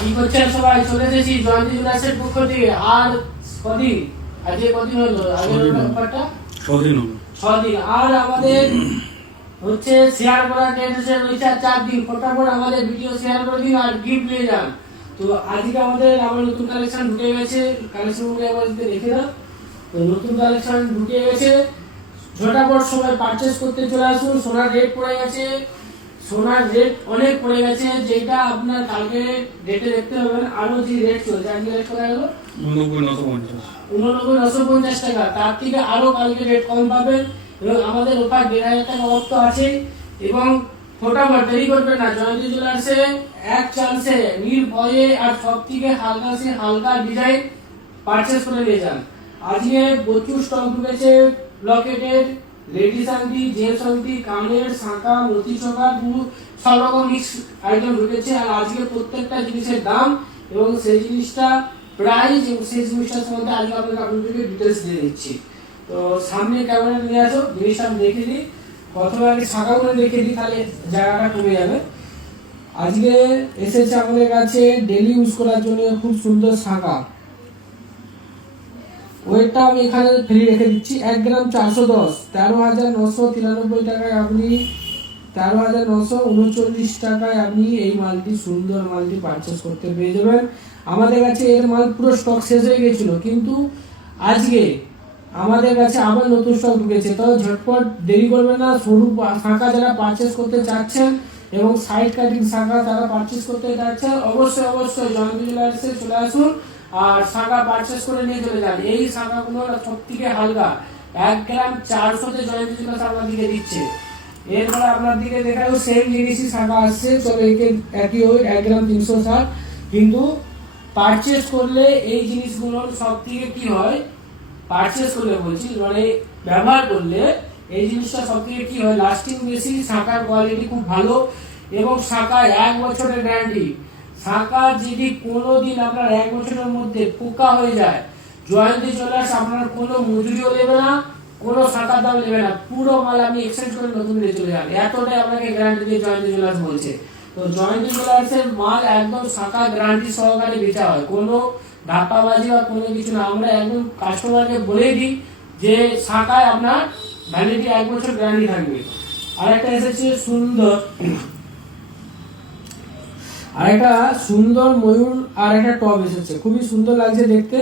কি করছেন সবাই? চলে এসেছি জয়ন্তী জুয়েলার্সের পক্ষ থেকে। আর কদিন, আজকে কদিন হলো? আগের ব্যাপারটা 6 দিন হলো। 6 দিন। আর আমাদের হচ্ছে শেয়ার করার ডেট হচ্ছে রয়েছে 4 দিন। ফটাফট আমাদের ভিডিও শেয়ার করে দিন আর গিফট নিয়ে যান। তো আজকে আমাদের আবার নতুন কালেকশন ঢুকে গেছে। কালেকশনগুলো একবার যদি দেখে দাও। তো নতুন কালেকশন ঢুকে গেছে, ঝটাপট সবাই পারচেজ করতে চলে আসুন। সোনার রেট পড়ে গেছে, সোনার রেট অনেক পড়ে গেছে, যেটা আপনার কালকে রেটে দেখতে হবে। আরো যে রেট চলছে, আজকে রেট কত গেল? 89,950 টাকা। তার থেকে আরো কালকে রেট কম পাবেন। এবং আমাদের ওপার 1,500 টাকা অফ তো আছে। এবং ফটাফট দেরি করবেন না, জয়ন্তী জুয়েলার্সে এক চান্সে নির্ভয়ে আর সব থেকে হালকা সে হালকা ডিজাইন পারচেজ করে নিয়ে যান। আজকে প্রচুর স্টক ঢুকেছে, ব্লকেটের লেডিস আংটি, জেন্টস আংটি, কানের শাঁখা, মতি চোখা, সব রকম মিক্স আইটেম ঢুকেছে। আর আজকে প্রত্যেকটা জিনিসের দাম এবং সেই জিনিসটা প্রাইস এবং সেই জিনিসটার সম্বন্ধে আজকে আপনাদেরকে ডিটেলস দিয়ে দিচ্ছি। তো সামনে ক্যামেরা নিয়ে আসো, জিনিসটা আমি দেখে দিই। প্রথমে আগে শাঁখাগুলো দেখে দিই, তাহলে জায়গাটা কমে যাবে। আজকে এসেছে আমাদের কাছে ডেলি ইউজ করার জন্য খুব সুন্দর শাঁখা। ওয়েটটা আমি এখানে ফ্রি রেখে দিচ্ছি। 1 গ্রাম 410, 13,993 টাকায় আপনি 13,939 টাকায় আপনি এই মালটি, সুন্দর মালটি পারচেস করতে পেয়ে যাবেন। আমাদের কাছে এর মাল পুরো স্টক শেষ হয়ে গেছিল, কিন্তু আজকে আমাদের কাছে আবার নতুন স্টক ঢুকেছে। তো ঝটপট দেরি করবেন না। সরু শাঁখা যারা পারচেস করতে চাচ্ছেন এবং সাইড কাটিং শাঁখা তারা পারচেস করতে চাচ্ছেন, অবশ্যই জয়ন্তী জুয়েলার্সে চলে আসুন আর শাঁখা পারচেস করে নিয়ে চলে যান। এই শাঁখাগুলো সব থেকে হালকা, 1 গ্রাম 400 জয়ন্তী জুয়েলার্স আপনাদেরকে দিচ্ছে। এরপরে আপনার দিকে দেখাও সেম জিনিসই শাঁখা আসছে, তবে একই ওই 1 গ্রাম 360। কিন্তু পারচেস করলে এই জিনিসগুলো সব থেকে কি হয়, পারচেস করলে বলছি, মানে ব্যবহার করলে এই জিনিসটা সব থেকে কি হয়, লাস্টিং বেশি, শাঁখার কোয়ালিটি খুব ভালো এবং শাঁখা 1 বছরের গ্যারান্টি। শাঁখা যদি কোনোদিন আপনার 1 বছরের মধ্যে পোকা হয়ে যায়, জয়ন্তী জুয়েলার্স আপনার কোনো মজুরিও দেবে না, কোনো শাঁখার দাম নেবে না। পুরো মাল আপনি এক্সচেঞ্জ করে নতুন নিয়ে চলে যান, এতটাই আপনাকে গ্যারান্টি দিয়ে জয়ন্তী জুয়েলার্স বলছে। তো জয়ন্তী জুয়েলার্সের মাল একদম শাঁখা গ্যারান্টি সহকারে বেচা হয়, কোনো ধাপ্পাবাজি বা কোনো কিছু না। আমরা একদম কাস্টমারকে বলে দিই যে শাঁখায় আপনার ভ্যালিডিটি 1 বছর গ্যারান্টি থাকবে। আরেকটা এসেছে সুন্দর, আরেকটা সুন্দর ময়ূর আর একটা টপ এসেছে, খুবই সুন্দর লাগছে দেখতে।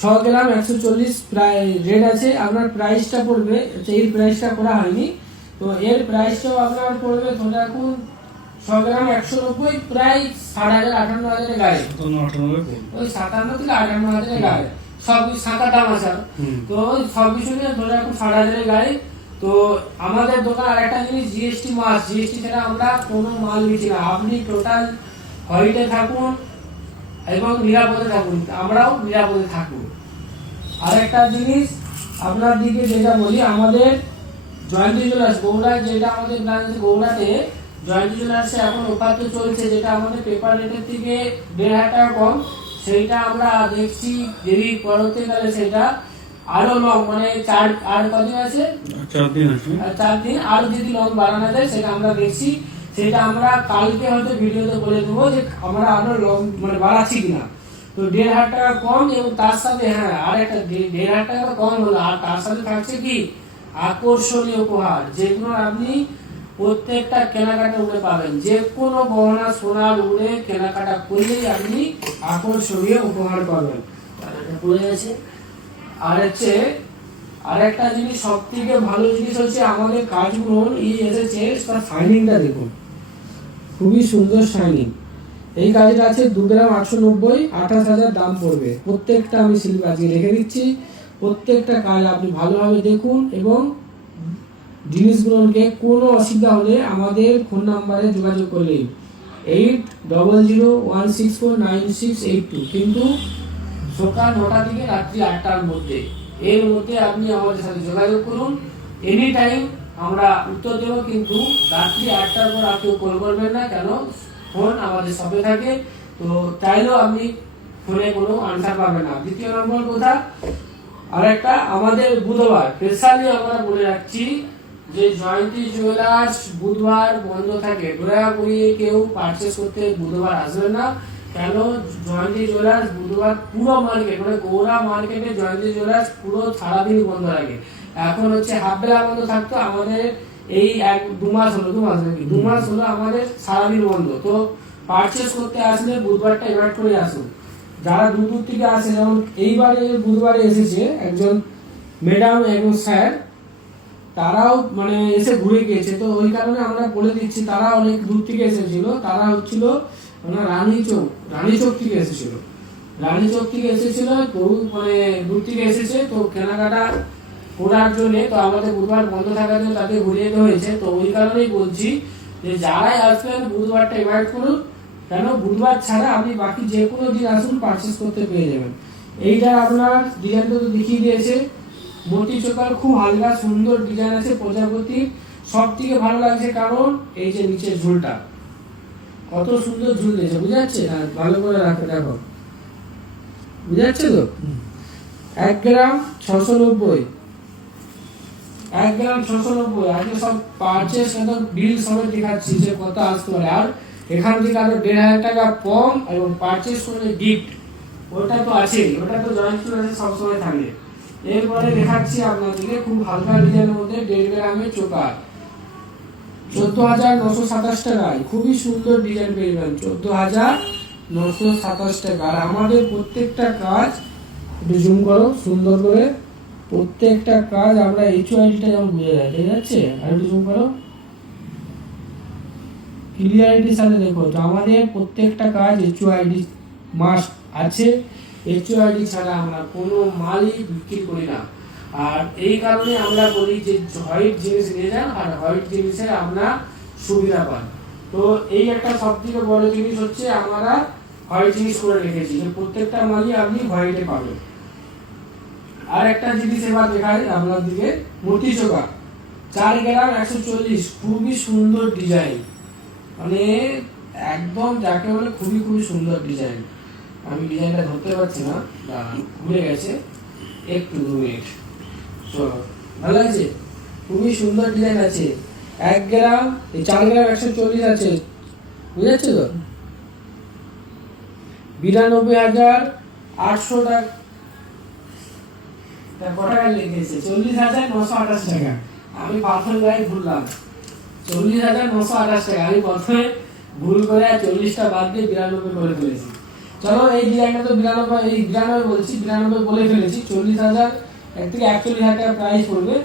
6 গ্রাম 140 প্রায় রেট আছে। আপনার প্রাইসটা পড়বে, এর প্রাইসটা করা হয়নি, তো এর প্রাইসটাও আপনার পড়বে ধরে রাখুন 6 গ্রাম 190, প্রায় 58,000 গায়ে, ওই 57 থেকে 58,000 গায়ে সব শাঁখার দাম আছে। তো সব কিছু নিয়ে ধরে রাখুন 60,000 গায়ে। তো আমাদের দোকান আর একটা জিনিস, জিএসটি মাস, জিএসটি ছাড়া আমরা কোনো মাল নিচ্ছি না। আপনি টোটাল হলিডে থাকুন এবং নিরাপদে থাকুন, আমরাও নিরাপদে থাকুন। আর একটা জিনিস আপনার দিকে যেটা বলি, আমাদের জয়ন্তী জুয়েলার্স গৌড়া, যেটা আমাদের ব্রাঞ্চ গৌড়াতে, জয়ন্তী জুয়েলার্সে এখন অফার তো চলছে, যেটা আমাদের পেপার রেটের থেকে 1,500 টাকা কম। সেইটা আমরা দেখছি যদি পরবর্তীকালে সেটা আরো লং, মানে আর কদিন আছে, 4 দিন আছে, 4 দিন আরো যদি লং বাড়ানো যায় সেটা আমরা দেখছি। সেটা আমরা কালকে হয়তো ভিডিওতে বলে দেবো যে আমরা আরো লং মানে বাড়াচ্ছি কিনা। তো 1,500 টাকা কম, এবং তার সাথে হ্যাঁ আর একটা 1,500 টাকা কম হলো, আর তার সাথে থাকছে কি আকর্ষণীয় উপহার, যেগুলো আপনি প্রত্যেকটা কেনাকাটা উড়ে পাবেন। যে কোনো গহনা সোনার উড়ে কেনাকাটা করলেই আপনি আকর্ষণীয় উপহার পাবেন। পড়ে গেছে। আর হচ্ছে আরেকটা জিনিস, সব থেকে ভালো জিনিস হচ্ছে আমাদের কাজগুলো এই এসেছে, তার শাইনিংটা দেখুন, খুবই সুন্দর শাইনিং। এই কাজটা আছে 2 গ্রাম 890, 28,000 দাম পড়বে। প্রত্যেকটা আমি শিল্প আজকে রেখে দিচ্ছি, প্রত্যেকটা কাজ আপনি ভালোভাবে দেখুন এবং জিনিসগুলোকে কোনো অসুবিধা হলে আমাদের ফোন নাম্বারে যোগাযোগ করলেই 8001649682, কিন্তু সকাল 9টা থেকে রাত্রি 8টার মধ্যে, এর মধ্যে আপনি আমাদের সাথে যোগাযোগ করুন। এনি টাইম আমরা উত্তর দেবো, কিন্তু রাত্রি 8টার পর আপনি কল করবেন না, কেন ফোন আমাদের শপে থাকে। তো চাইলেও আপনি ফোনে কোনো আনসার পাবেন না। দ্বিতীয় নম্বর কথা, আরেকটা আমাদের বুধবার স্পেশালি আমরা বলে রাখছি যে জয়ন্তী জুয়েলার্স বুধবার বন্ধ থাকে, দয়া করে কেউ পারচেস করতে বুধবার আসবেন না, কেন জয়ন্তী জুয়েলার্স বুধবার পুরো মার্কেট মানে গৌড়া মার্কেটে জয়ন্তী জুয়েলার্স পুরো সারাদিন বন্ধ থাকে। এখন হচ্ছে হাফ বেলা বন্ধ থাকতো, আমাদের এই 2 মাস হলো 2 মাস হলো আমাদের সারাদিন বন্ধ। তো পারচেস করতে আসলে বুধবারটা এভয়েড করে আসুন। যারা দূর দূর থেকে আসে, যেমন এইবারে বুধবারে এসেছে একজন ম্যাডাম এবং স্যার, তারাও মানে এসে ঘুরে গিয়েছে। তো ওই কারণে আমরা বলে দিচ্ছি, তারা অনেক দূর থেকে এসেছিল। তারা হচ্ছিল রানীচক থেকে এসেছিল। রানীচক থেকে এসেছিল তো মানে দূর থেকে এসেছে, তো কেনাকাটা করার জন্য তো আমাদের বুধবার বন্ধ থাকার জন্য তাদের ঘুরিয়ে যেতে হয়েছে। তো ওই কারণেই বলছি যে যারাই আসবেন বুধবারটা এভয়েড করুন, কেন বুধবার ছাড়া আপনি বাকি যে কোনো দিন আসুন পারচেস করতে পেয়ে যাবেন। এইটা আপনার ডিজাইনটা তো দেখিয়ে দিয়েছে, মতি চোকার খুব হালকা সুন্দর ডিজাইন আছে প্রজাপতি। সব থেকে ভালো লাগছে কারণ এই যে নিচের ঝুলটা কত সুন্দর ঝুল দিয়েছে, বুঝা যাচ্ছে? হ্যাঁ, ভালো করে রাখো, দেখো বুঝা যাচ্ছে তো। 1 গ্রাম 690, 1 গ্রাম 690। আজকে সব পারচেস একদম বিল সমেত দেখাচ্ছি যে কত আসতে পারে। আর এখান থেকে আরো 1,500 টাকা কম এবং পারচেস করলে গিফট, ওটা তো আছেই, ওটা তো জয়েন্ট আছে সবসময় থাকে। এরপরে দেখাচ্ছি আপনাদেরকে খুব হালকা ডিজাইনের মধ্যে 1.5 গ্রামের চোকার 14,927 টাকায় খুবই সুন্দর ডিজাইন পেয়ে যাবেন। 14,927 টাকা। আর আমাদের প্রত্যেকটা কাজ একটু জুম করো সুন্দর করে, প্রত্যেকটা কাজ আমরা HYDটা যেমন বুঝে যায়, ঠিক আছে? আর একটু জুম করো, ক্লিয়ারিটির সাথে দেখো। তো আমাদের প্রত্যেকটা কাজ HYD মাস্ট আছে। HYD ছাড়া আমরা কোনো মালই বিক্রি করি না। আর এই কারণে আমরা বলি যে হোয়াইট জিনিস নিয়ে যান, আর হোয়াইট জিনিসের আমরা সুবিধা পান। তো এই একটা সব থেকে বড় জিনিস হচ্ছে আমরা হোয়াইট জিনিস করে রেখেছি, যে প্রত্যেকটা মালই আপনি হোয়াইটে পাবেন। আর একটা জিনিস এবার দেখাই আপনাদেরকে, মতি চোকা 4 গ্রাম 140, খুবই সুন্দর ডিজাইন, মানে একদম যাকে বলে খুবই খুবই সুন্দর ডিজাইন। আমি ডিজাইনটা ধরতে পারছি না, ভুলে গেছে, একটু 2 মিনিট। চলো, ভালো আছে, খুবই সুন্দর ডিজাইন আছে। 1 গ্রাম 4 গ্রাম 140 আছে, বুঝেছো তো? 92,800 টাকা। কটা লিখেছে? 40,928 টাকা। আমি প্রথম গায়ে ভুললাম, 40,928 টাকা। আমি প্রথমে ভুল করে 40টা বাদ দিয়ে 92 করে ফেলেছি। চলো, এই ডিজাইনটা তো 92, এই 92 বলছি, 92 বলে ফেলেছি। 40,000 থেকে 41,000 টাকা প্রাইস পড়বে।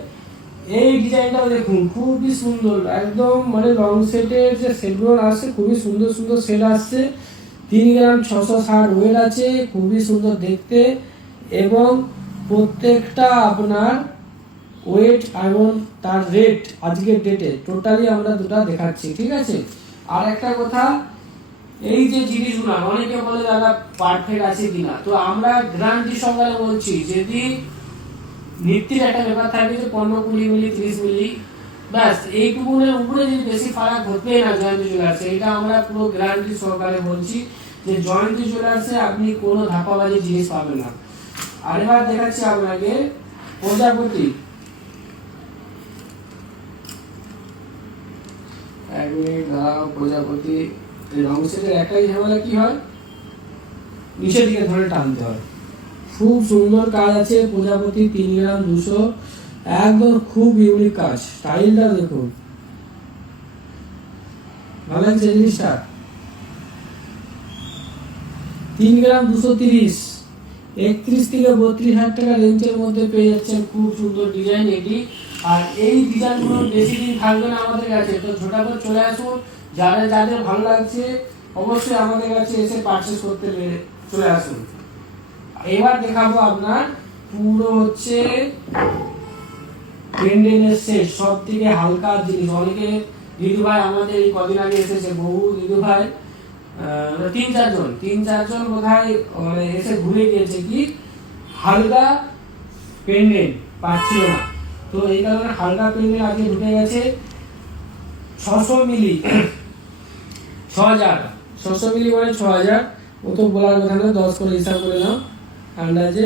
এই ডিজাইনটাও দেখুন খুবই সুন্দর, একদম মানে লং সেটের যে সেটগুলো আসছে খুবই সুন্দর সুন্দর সেট আসছে। 3 গ্রাম 660 ওয়েট আছে, খুবই সুন্দর দেখতে। এবং প্রত্যেকটা আপনার ওয়েট এবং তার রেট আজকের ডেটে টোটালি আমরা দুটো দেখাচ্ছি, ঠিক আছে? আর একটা কথা, এই যে জিনিসগুলো অনেকে বলে দাদা পারফেক্ট আছে কিনা, তো আমরা গ্যারান্টি সহকারে বলছি, যদি নিত্যের একটা ব্যাপার থাকে যে 15-20 মিলি 30 মিলি ব্যাস এইটুকুনের উপরে যদি বেশি ফারাক হতে না জয়ন্তী জুয়েলার্সে, এটা আমরা পুরো গ্যারান্টি সহকারে বলছি যে জয়ন্তী জুয়েলার্সে আপনি কোনো ধাপাবাজি জিনিস পাবেন না। আর এবার দেখাচ্ছি আপনাকে প্রজাপতি, এক মিনিট দাঁড়াও। প্রজাপতি রং সেটের একটাই ঝামেলা কি হয়, নিচের দিকে ধরে টানতে হয়। খুব সুন্দর কাজ আছে প্রজাপতি, 3 গ্রাম 200, একদম খুব ইউনিক কাজ। স্টাইলটা দেখুন, ভালো লাগছে জিনিসটা। 3 গ্রাম 230, 31 থেকে 32,000 টাকা রেঞ্জের মধ্যে পেয়ে যাচ্ছেন। খুব সুন্দর ডিজাইন এটি। আর এই ডিজাইনগুলো বেশি দিন থাকবে না আমাদের কাছে, তো ঝোটাপট চলে আসুন। যাদের যাদের ভালো লাগছে অবশ্যই আমাদের কাছে এসে পারচেস করতে চলে আসুন। এবার দেখাবো আপনার পুরো হচ্ছে পেন্ডেন্টের সেট, সব থেকে হালকা জিনিস। অনেকে দিদু ভাই আমাদের এই কদিন আগে এসেছে, বহু দিদু ভাই 3-4 জন কোথায় মানে এসে ঘুরে গিয়েছে কি হালকা পেন্ডেন্ট পাচ্ছিল না। তো এই কারণে হালকা পেন্ডেন্ট আজকে ঢুকে গেছে 600 মিলি 6,000 মিলি মানে 6,000, ও তো বলার কথা না, 10 করে হিসাব করে নাও আন্দাজে।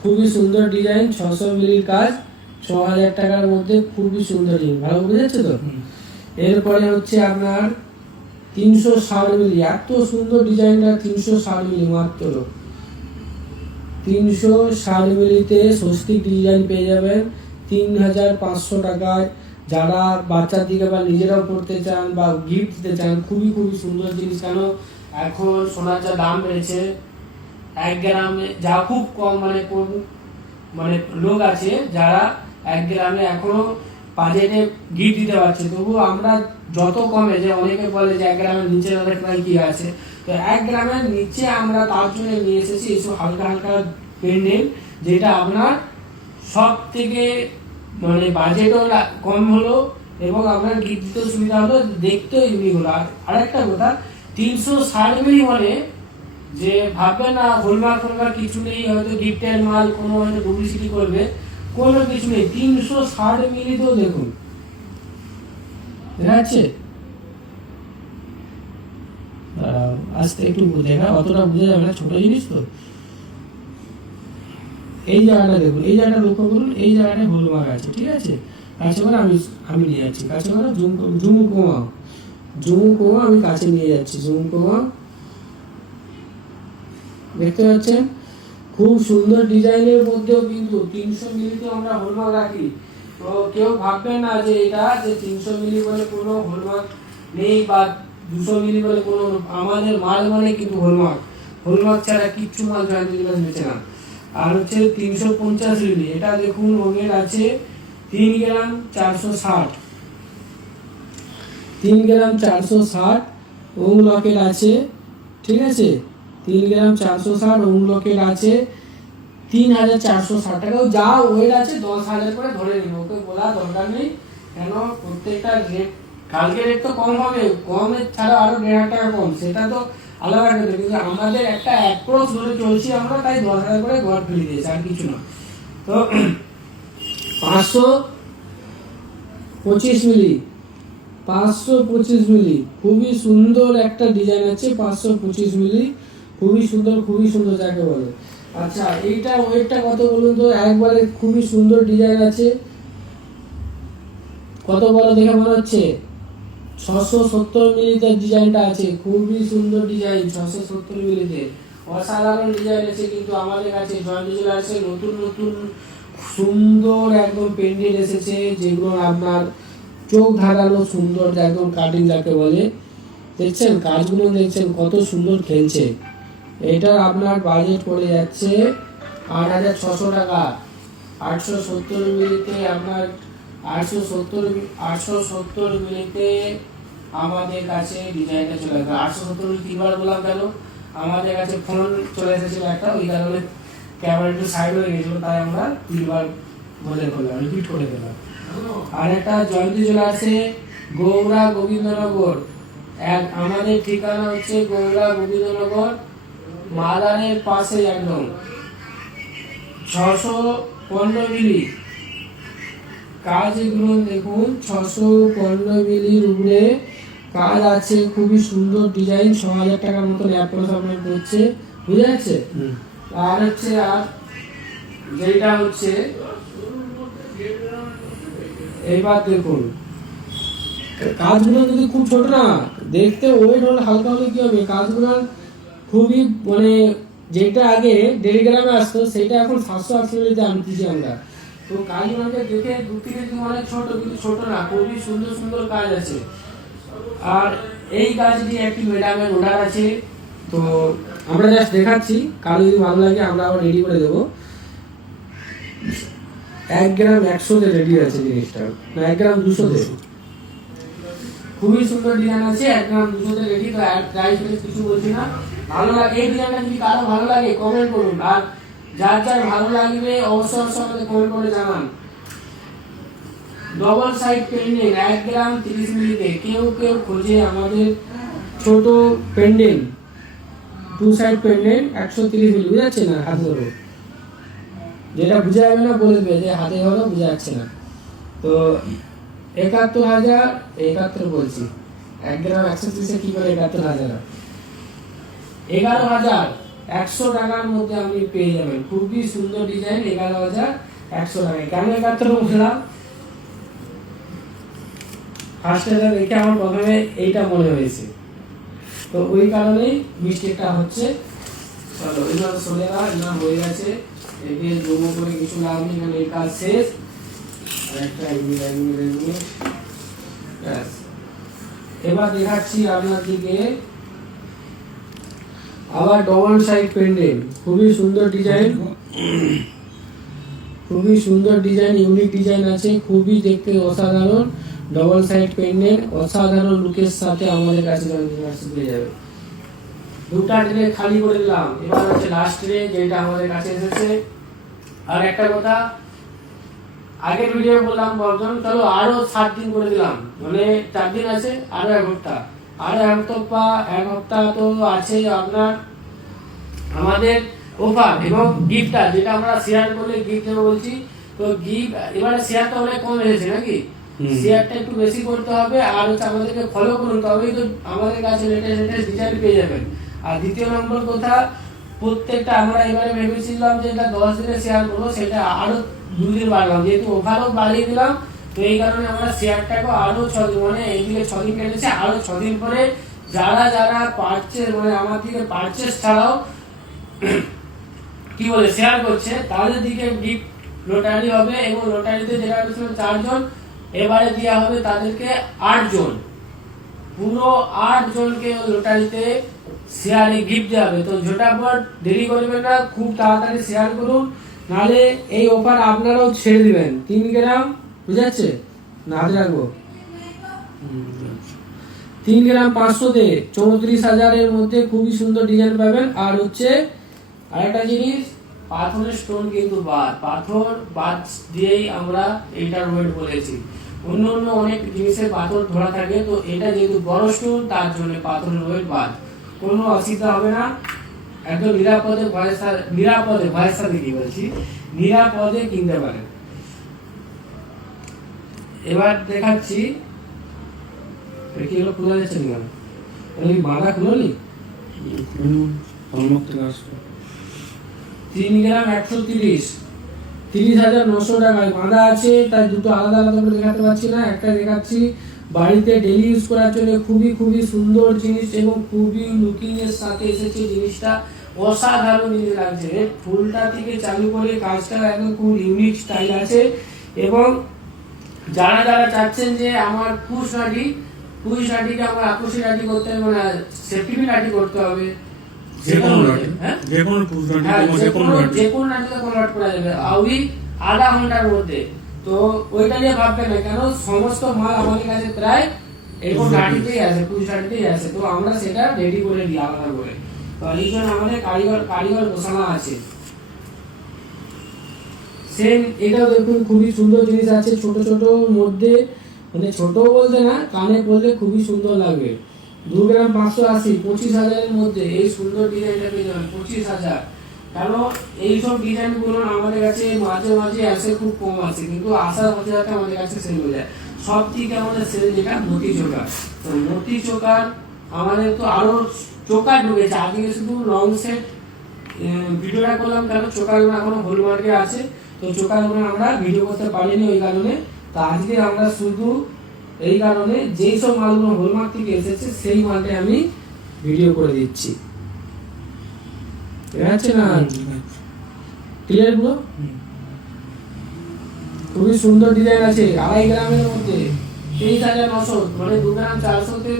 খুবই সুন্দর ডিজাইন, 600 মিলির কাজ, 6,000 টাকার মধ্যে খুবই সুন্দর ডিজাইন, ভালো বুঝেছো তো? এরপরে হচ্ছে আপনার 360 মিলি, এত সুন্দর ডিজাইনটা 360 মিলি মাত্র। 360 মিলিতে স্বস্তিক ডিজাইন পেয়ে যাবেন 3500 টাকায়। যারা বাচ্চার দিকে বা নিজেরাও পড়তে চান বা গিফট দিতে চান, খুবই খুবই সুন্দর জিনিস। কেন এখন সোনার যা দাম বেড়েছে, 1 গ্রামে যা খুব কম মানে লোক আছে যারা 1 গ্রামে এখনো বাজেটে গিফট দিতে পারছে। তবুও আমরা যত কমে, যে অনেকে বলে যে 1 গ্রামের নিচে কি আছে, তো 1 গ্রামের নিচে আমরা তার জন্য নিয়ে এসেছি এইসব হালকা হালকা পেন্ডেন্ট, যেটা আপনার সব থেকে মানে বাজেটও কম হলো এবং আপনার গিফট দিতে সুবিধা হলো, দেখতেও ইউনিক হলো। আর আরেকটা কথা, 360 মিলি মানে যে ভাববেন না হলমার্ক কিছু নেই, হয়তো গিফটের মাল কোনো হয়তো ডুপ্লিসিটি করবে, কোনো কিছু নেই। 360 মিলিতেও দেখুন, দেখা যাচ্ছে? আস্তে একটু দেখা, অতটা বুঝে যাবে না, ছোট জিনিস তো। এই জায়গাটা দেখুন, এই জায়গাটা লক্ষ্য করুন, এই জায়গাটায় হলমার্ক আছে, ঠিক আছে? কাছে করে আমি নিয়ে যাচ্ছি, কাছে করে জুম কমাও, আমি কাছে নিয়ে যাচ্ছি, জুম কমাও, দেখতে পাচ্ছেন? খুব সুন্দর ডিজাইনের মধ্যেও কিন্তু 300 মিলিতে আমরা হলমার্ক রাখি। তো কেউ ভাববেন না যে এটা যে 300 মিলি বলে কোনো হলমার্ক নেই বা 200 মিলি বলে কোনো, আমাদের মাল মানে কিন্তু হলমার্ক ছাড়া কিচ্ছু মাল বেচে না। আর হচ্ছে 350 মিলি, এটা দেখুন রঙের আছে 3 গ্রাম 460, 3 গ্রাম 460 লকেট আছে, ঠিক আছে? 3 গ্রাম 460 লকেট আছে 3460 টাকা। যা ওয়েট আছে 10,000 করে ধরে নিন, ওকে বলা দরকার নেই। কেন প্রত্যেকটা রেট, কালকে রেট তো কম হবে, কম ছাড়া আরো 1,500 টাকা কম, সেটা তো আলাদা কথা। কিন্তু আমাদের একটা অ্যাপ্রোচ ধরে চলছি আমরা, তাই 10,000 করে ঘর ফিরে দিয়েছি, আর কিছু না। তো 525 মিলি, 525 মিলি খুবই সুন্দর একটা ডিজাইন আছে। 525 মিলি খুবই সুন্দর যাকে বলে। আচ্ছা, এইটা ওয়েটটা কত বলুন তো? একবারে খুবই সুন্দর ডিজাইন আছে। কত বড় দেখে মনে হচ্ছে? 670 মিলিতে ডিজাইনটা আছে, খুবই সুন্দর ডিজাইন। 670 মিলিতে অসাধারণ ডিজাইন আছে। কিন্তু আমাদের কাছে জয়ন্তী জুয়েলার্সে নতুন সুন্দর একদম পেন্ডেন্ট এসেছে, যেগুলো আপনার চোখ ধাঁধানো সুন্দর, একদম কাটিং যাকে বলে। দেখছেন কাজগুলো, দেখছেন কত সুন্দর খেলছে। এটা আপনার বাজেট পড়ে যাচ্ছে 8,600 টাকা। 870 মিলিতে আপনার 870 মিলিতে আমাদের কাছে ডিজাইনটা চলে আসবে। 870 তিনবার বললাম কেন, আমাদের কাছে ফোন চলে এসেছিল একটা, ওই কারণে ক্যামেরা একটু সাইড হয়ে গেছিল, তাই আমরা তিনবার বলে করলাম, রিপিট করে দিলাম। আর একটা জয়ন্তী জুয়েলার্সে গৌড়া গোবিন্দনগর, আমাদের ঠিকানা হচ্ছে গৌড়া গোবিন্দনগর, মাদানের পাশে একদম। 615 মিলি কাজ, এগুলো দেখুন 615 মিলির উপরে কাজ আছে, খুবই সুন্দর ডিজাইন। 6,000 টাকার মতন অ্যাপ্রোচ আপনার করছে, বুঝে যাচ্ছে? আর হচ্ছে আর যেটা হচ্ছে, এইবার দেখুন কাজগুলো যদি খুব ছোট না, দেখতে ওয়েট হলে হালকা হলে কি হবে, কাজগুলো খুবই মানে যেটা আগে 1.5 গ্রামে আসতো, সেটা এখন 780 মিলিতে আনতেছি আমরা। তো কাজগুলোকে দেখে 2 থেকে অনেক ছোট, কিন্তু ছোট না, খুবই সুন্দর কাজ আছে। আর এই কাজটি একটি ম্যাডামের অর্ডার আছে, তো আমরা জাস্ট দেখাচ্ছি, কারো যদি ভালো লাগে আমরা আবার রেডি করে দেবো। 1 গ্রাম 100-তে রেডি আছে জিনিসটা, না 1 গ্রাম 200-তে। খুবই সুন্দর ডিজাইন আছে, 1 গ্রাম 200-তে রেডি। তো প্রাইস কিছু বলছি না, ভালো লাগে এই ডিজাইনটা। যদি কারো ভালো লাগে কমেন্ট করুন, আর যার ভালো লাগবে অবশ্যই আমাদের কমেন্ট করে জানান। ডবল সাইড পেন্ডেন্ট 1 গ্রাম 30 মিলিতে, কেউ খোঁজে আমাদের ছোট পেন্ডেন্ট, 2 সাইড পেন্ডেন্ট 130 মিলি, বুঝাচ্ছে না? হাতে ধরো, যেটা বুঝা যাবে না বলে দেবে যে হাতে ধরো বুঝা যাচ্ছে না। তো 71,000 বলছি, 1 গ্রাম 130 কি করে 71,000, 11,100 টাকার মধ্যে আপনি পেয়ে যাবেন। খুবই সুন্দর ডিজাইন, 11,100 টাকায়। কেন 71 বললাম? ফার্স্টে দেখে আমার প্রথমে এইটা মনে হয়েছে, তো ওই কারণেই মিস্টেকটা হচ্ছে। চলো এইভাবে চলে না হয়ে গেছে, একে জমো করে কিছু লাভ নেই, কারণ এই কাজ শেষ। আর একটা ব্যাস। এবার দেখাচ্ছি আপনাদেরকে আবার ডবল সাইড পেন্ডেন্ট, খুবই সুন্দর ডিজাইন, খুবই সুন্দর ডিজাইন, ইউনিক ডিজাইন আছে, খুবই দেখতে অসাধারণ। ডবল সাইড পেন্ডেন্ট অসাধারণ লুকের সাথে আমাদের কাছে পেয়ে যাবে। দুটা ট্রে খালি করে দিলাম, এবার হচ্ছে লাস্ট ট্রে যেটা আমাদের কাছে এসেছে। আর একটা কথা, আগের ভিডিও বললাম বর্জন, চলো আরো 7 দিন করে দিলাম, মানে 4 দিন আছে, আরো 1 সপ্তাহ, আরো 1 সপ্তাহ 1 সপ্তাহ তো আছে আপনার আমাদের অফার এবং গিফটটা, যেটা আমরা শেয়ার করলে গিফট দেবো বলছি। তো গিফট এবারে শেয়ারটা অনেক কম এসেছে নাকি, শেয়ারটা একটু বেশি করতে হবে, আর হচ্ছে আমাদেরকে ফলো করুন, তবেই তো আমাদের কাছে লেটেস্ট ডিজাইন পেয়ে যাবেন। আর দ্বিতীয় নম্বর কথা, প্রত্যেকটা আমরা এবারে ভেবেছিলাম যে এটা 10 দিনে শেয়ার করবো, সেটা আরো 2 দিন বাড়লাম, যেহেতু ওভারও বাড়িয়ে দিলাম। তো এই কারণে আমরা শেয়ারটাকে আরো 6 দিন, মানে এইদিকে 6 দিন কেটেছে, আরো 6 দিন পরে যারা যারা পারচেজ, মানে আমার দিকে পারচেজ ছাড়াও কি বলে শেয়ার করছে, তাদের দিকে গিফট লটারি হবে। এবং লটারিতে যেটা হয়েছিল 4 জন, এবারে দেওয়া হবে তাদেরকে 8 জন, পুরো 8 জনকে লটারিতে শেয়ারে গিফট দেওয়া হবে। তো ঝটাফট দেরি করবেন না, খুব তাড়াতাড়ি শেয়ার করুন, নাহলে এই অফার আপনারাও ছেড়ে দিবেন। 3 গ্রাম বুঝাচ্ছে না, হাতে রাখবো 3 গ্রাম 500 তে 34,000-এর মধ্যে খুবই সুন্দর ডিজাইন পাবেন। আর হচ্ছে আরেকটা জিনিস, পাথরের স্টোন কিন্তু পাথর বাদ দিয়েই আমরা এইটার ওয়েট বলেছি। অন্য অন্য অনেক জিনিসের পাথর ধরা থাকে, তো এটা যেহেতু বড় স্টোন তার জন্য পাথরের ওয়েট বাদ, কোনো অসুবিধা হবে না, একদম নিরাপদে ভয়ের সাথে কি বলছি, নিরাপদে কিনতে পারেন। এবার দেখাচ্ছি কি হলো, খোলা যাচ্ছে না, বাঁধা খুলোনি। 3 গ্রাম 130, 30,900 টাকায় বাঁধা আছে, তাই দুটো আলাদা আলাদা করে দেখাতে পারছি না, একটা দেখাচ্ছি। বাড়িতে ডেলি ইউজ করার জন্য খুবই খুবই সুন্দর জিনিস এবং খুবই লুকিং এর সাথে এসেছে জিনিসটা, অসাধারণ জিনিস লাগছে। ফুলটা থেকে চালু করে কাজটা একদম খুব ইউনিক স্টাইল আছে। এবং যারা যারা চাচ্ছেন যে আমার পুশ নাটিকে আমার আকর্ষণ নাটি করতে হবে, মানে সেফটি নাটি করতে হবে, যেকোনো নাটিতে কনভার্ট করা যাবে ওই আধা ঘন্টার মধ্যে। তো ওইটা নিয়ে ভাববেন না, কেন সমস্ত মাল আমাদের কাছে প্রায় এরকম নাটিতেই আছে, পুশ নাটিতেই আছে। তো আমরা সেটা রেডি করে দিই আলাদা করে, তো এই জন্য আমাদের কারিগর বসানো আছে। সেম এটাও দেখুন, খুবই সুন্দর জিনিস আছে, ছোট ছোট মধ্যে, মানে ছোট বলতে না, কানে পড়লে খুবই সুন্দর লাগবে। 2 গ্রাম 580, 25,000-এর মধ্যে এই সুন্দর ডিজাইনটা পেয়ে যাবেন 25,000। কারণ এইসব ডিজাইন গুলো আমাদের কাছে মাঝে মাঝে আসে, খুব কম আসে, কিন্তু আসার সাথে সাথে আমাদের কাছে সেল হয়ে যায়। সব থেকে আমাদের সেল যেটা মতি চোকার, তো মতি চোকার আমাদের তো আরো চোকার ঢুকেছে। আগে শুধু লং সেট ভিডিওটা করলাম, কারণ চোকারগুলো এখনো হলমার্কে আছে, তো চোকারগুলো আমরা ভিডিও করতে পারিনি ওই কারণে। তো আজকে আমরা শুধু এই কারণে যেই সব মালগুলো হলমার্ক থেকে এসেছে সেই মালটা আমি ভিডিও করে দিচ্ছি, ঠিক আছে না? Clear bro? খুবই সুন্দর ডিজাইন আছে, 2.5 গ্রামের মধ্যে 23,900, মানে 2 গ্রাম 400 তে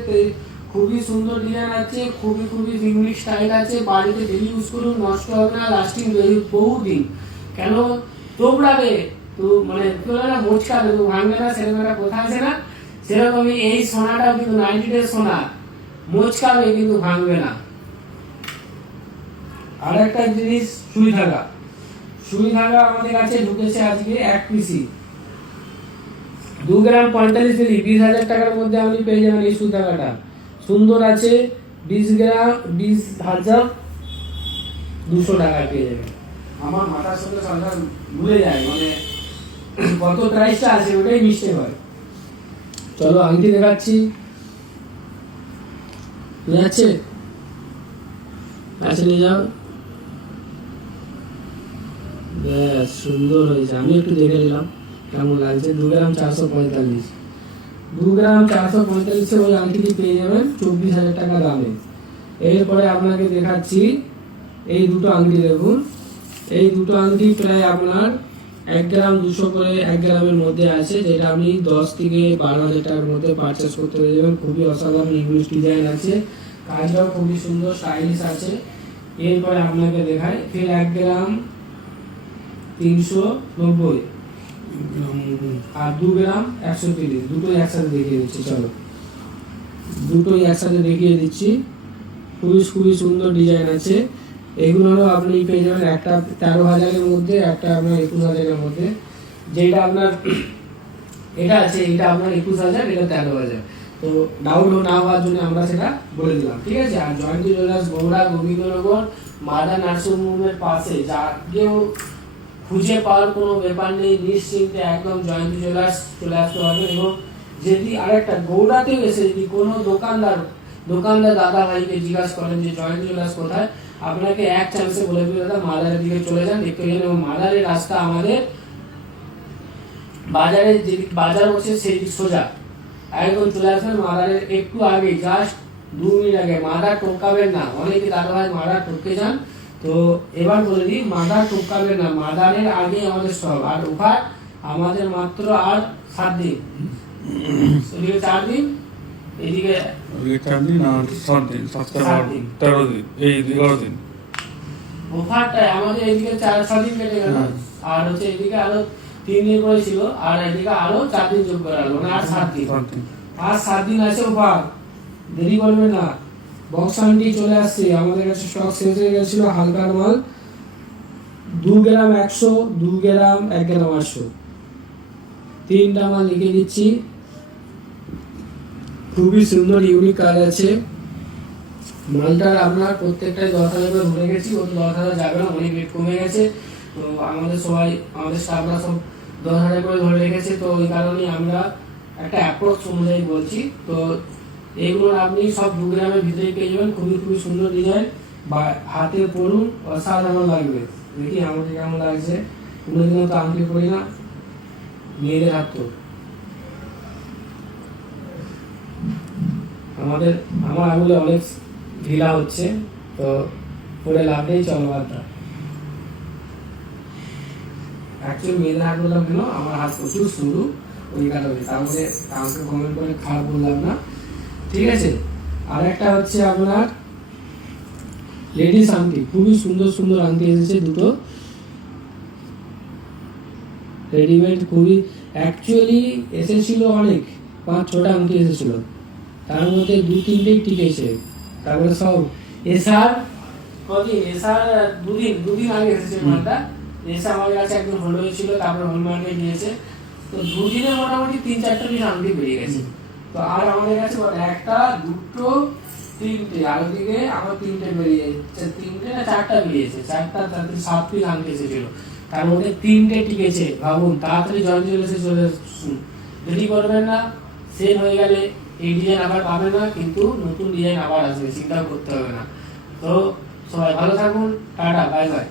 খুবই সুন্দর ডিজাইন আছে, খুবই খুবই ইউনিক স্টাইল আছে। বাড়িতে ডেলি ইউজ করুন, নষ্ট হবে না, লাস্টিং বহুদিন, কেন তোবড়াবে তো, মানে মোচকাবে তো, ভাঙবে না, সেরকম একটা কথা আছে না, সেরকমই এই সোনাটা কিন্তু 90 ডেজ সোনা, মোচকাবে কিন্তু ভাঙবে না। আর একটা জিনিস, সুই ধাগা আমাদের কাছে ঢুকেছে আজকে 1 পিসি, 2 গ্রাম 45 মিলি, 20,000 টাকার মধ্যে আপনি পেয়ে যাবেন এই সুই ধাগাটা, সুন্দর আছে। 20 গ্রাম 20,200 টাকা পেয়ে যাবেন। আমার মাথার সাথে সরকার ভুলে যায়, মানে কত প্রাইসটা আছে ওটাই মিস্টেক হয়। চলো আংটি দেখাচ্ছি, আছে কাছে নিয়ে যাও, বেশ সুন্দর হয়েছে। আমি একটু দেখে নিলাম কেমন লাগছে। 2 গ্রাম 445, 2 গ্রাম 445 ওই আংটিটি পেয়ে যাবেন 24,000 টাকা দামে। এরপরে আপনাকে দেখাচ্ছি এই দুটো আংটি দেখুন। এই দুটো আংটি প্রায় আপনার 1 গ্রাম 200 করে 1 গ্রামের মধ্যে আছে, যেটা আপনি 10 থেকে 12,000 টাকার মধ্যে পারচেস করতে পেরে যাবেন। খুবই অসাধারণ ইংলিশ ডিজাইন আছে, কাজটাও খুবই সুন্দর স্টাইলিশ আছে। এরপরে আপনাকে দেখাই ফের 1 গ্রাম 390 আর 2 গ্রাম 130, দুটোই একসাথে দেখিয়ে দিচ্ছি। চলো দুটোই একসাথে দেখিয়ে দিচ্ছি। খুবই সুন্দর ডিজাইন আছে। এগুলো আপনি পেয়ে যাবেন একটা 13,000-এর মধ্যে, একটা আপনার 21,000-এর মধ্যে। যেটা আপনার এটা আছে এটা আপনার 21,000, এটা 13,000। তো ডাউট না হওয়ার জন্য আমরা সেটা বলে দিলাম, ঠিক আছে। আর জয়ন্তী জুয়েলার্স গৌড়া গোবিন্দনগর মাদার নার্সিং হোমের পাশে, যাকেও খুঁজে পাওয়ার কোনো ব্যাপার নেই, নিশ্চিন্তে একদম জয়ন্তী জুয়েলার্স চলে আসতে পারবেন। এবং যদি আরেকটা গৌড়াতে এসে যদি কোনো দোকানদার দাদা ভাইকে জিজ্ঞাসা করেন যে জয়ন্তী জুয়েলার্স কোথায়, আপনাকে এক চান্সে বলে দিবে দাদা মাদারের দিকে চলে যান, দেখতে গেলেন। এবং মাদারের রাস্তা আমাদের বাজারে যে বাজার বসে সেই দিক সোজা একদম চলে আসবেন। মাদারের একটু আগে, জাস্ট 2 মিনিট আগে। মাদার টপকাবেন না, অনেকে দাদা ভাই মাদার টপকে যান। তো এবার বলে দিই, মাদার টপকাবেন না, মাদারের আগে আমাদের সব। আর ওভার আমাদের মাত্র আর 7 দিন, এদিকে 4 দিন, এদিকে 4 দিন আর 7 দিন, 7 দিন 13 দিন, এই 11 দিন। অফারটা আমাদের এদিকে 4-6 দিন কেটে গেল, আর হচ্ছে এদিকে আরো 3 দিন করে ছিল, আর এদিকে আরো 4 দিন যোগ করা হলো, মানে আর 7 দিন। আর 7 দিন আছে অফার, দেরি করবেন না। বক্স আন্টি চলে আসছে, আমাদের কাছে স্টক শেষ হয়ে গেছিল হালকার মাল। 2 গ্রাম 100, 2 গ্রাম 1 গ্রাম 800, 3টা মাল লিখে দিচ্ছি। খুবই সুন্দর ইউনিক কাজ আছে। মালটার আপনার প্রত্যেকটাই 10,000 করে ধরে গেছি, ও 10,000 যাবে না, অনেক রেট কমে গেছে। তো আমাদের স্টাফরা সব 10,000 করে ধরে রেখেছে। তো ওই কারণেই আমরা একটা অ্যাপ্রক্স অনুযায়ী বলছি। তো এইগুলো আপনি সব 2 গ্রামের ভিতরে পেয়ে যাবেন। খুবই সুন্দর ডিজাইন, বা হাতে পরুন, অসাধারণ লাগবে। দেখি আমাকে কেমন লাগছে। কোনোদিনও তো আংটি পরি না, মেয়েদের হাত তো আমার আঙুলে অনেক ঢিলা হচ্ছে, তো পরে লাভ নেই। চলবারটা অ্যাকচুয়ালি মেয়েদের হাত বললাম কেন, আমার হাত প্রচুর সরু, ওই কারণে। তাহলে কাউকে কমেন্ট করে খারাপ বললাম না, ঠিক আছে। আর একটা হচ্ছে আপনার লেডিস আংটি, খুবই সুন্দর আংটি এসেছে দুটো রেডিমেড। খুবই অ্যাকচুয়ালি এসেছিল অনেক, 5-6টা আংটি এসেছিল, তার মধ্যে 2-3টেই টিকেছে। তারপরে সব এসার দুদিন আগে এসেছে মালটা, এসে আমার কাছে একদম হোল্ড হয়েছিল, তারপরে হোল মার্কেট নিয়েছে। তো 2 দিনে মোটামুটি 3-4টা পিস আংটি বেরিয়ে গেছে। তো আর আমাদের কাছে 1টা 2টো 3টে, আর ওদিকে আমার 3টে বেরিয়ে যাচ্ছে, 3টে না 4টা বেরিয়েছে, 4টা তাতে 7 পিস আংটি এসেছিল, তার মধ্যে 3টে টিকেছে। ভাবুন, তাড়াতাড়ি জয়েন্ট জুয়েলার্সে চলে আসুন, দেরি করবেন না। সেল হয়ে গেলে এই ডিজাইন আবার পাবে না, কিন্তু নতুন ডিজাইন আবার আসবে, চিন্তা করতে হবে না। তো সবাই ভালো থাকুন, টাটা, বাই বাই।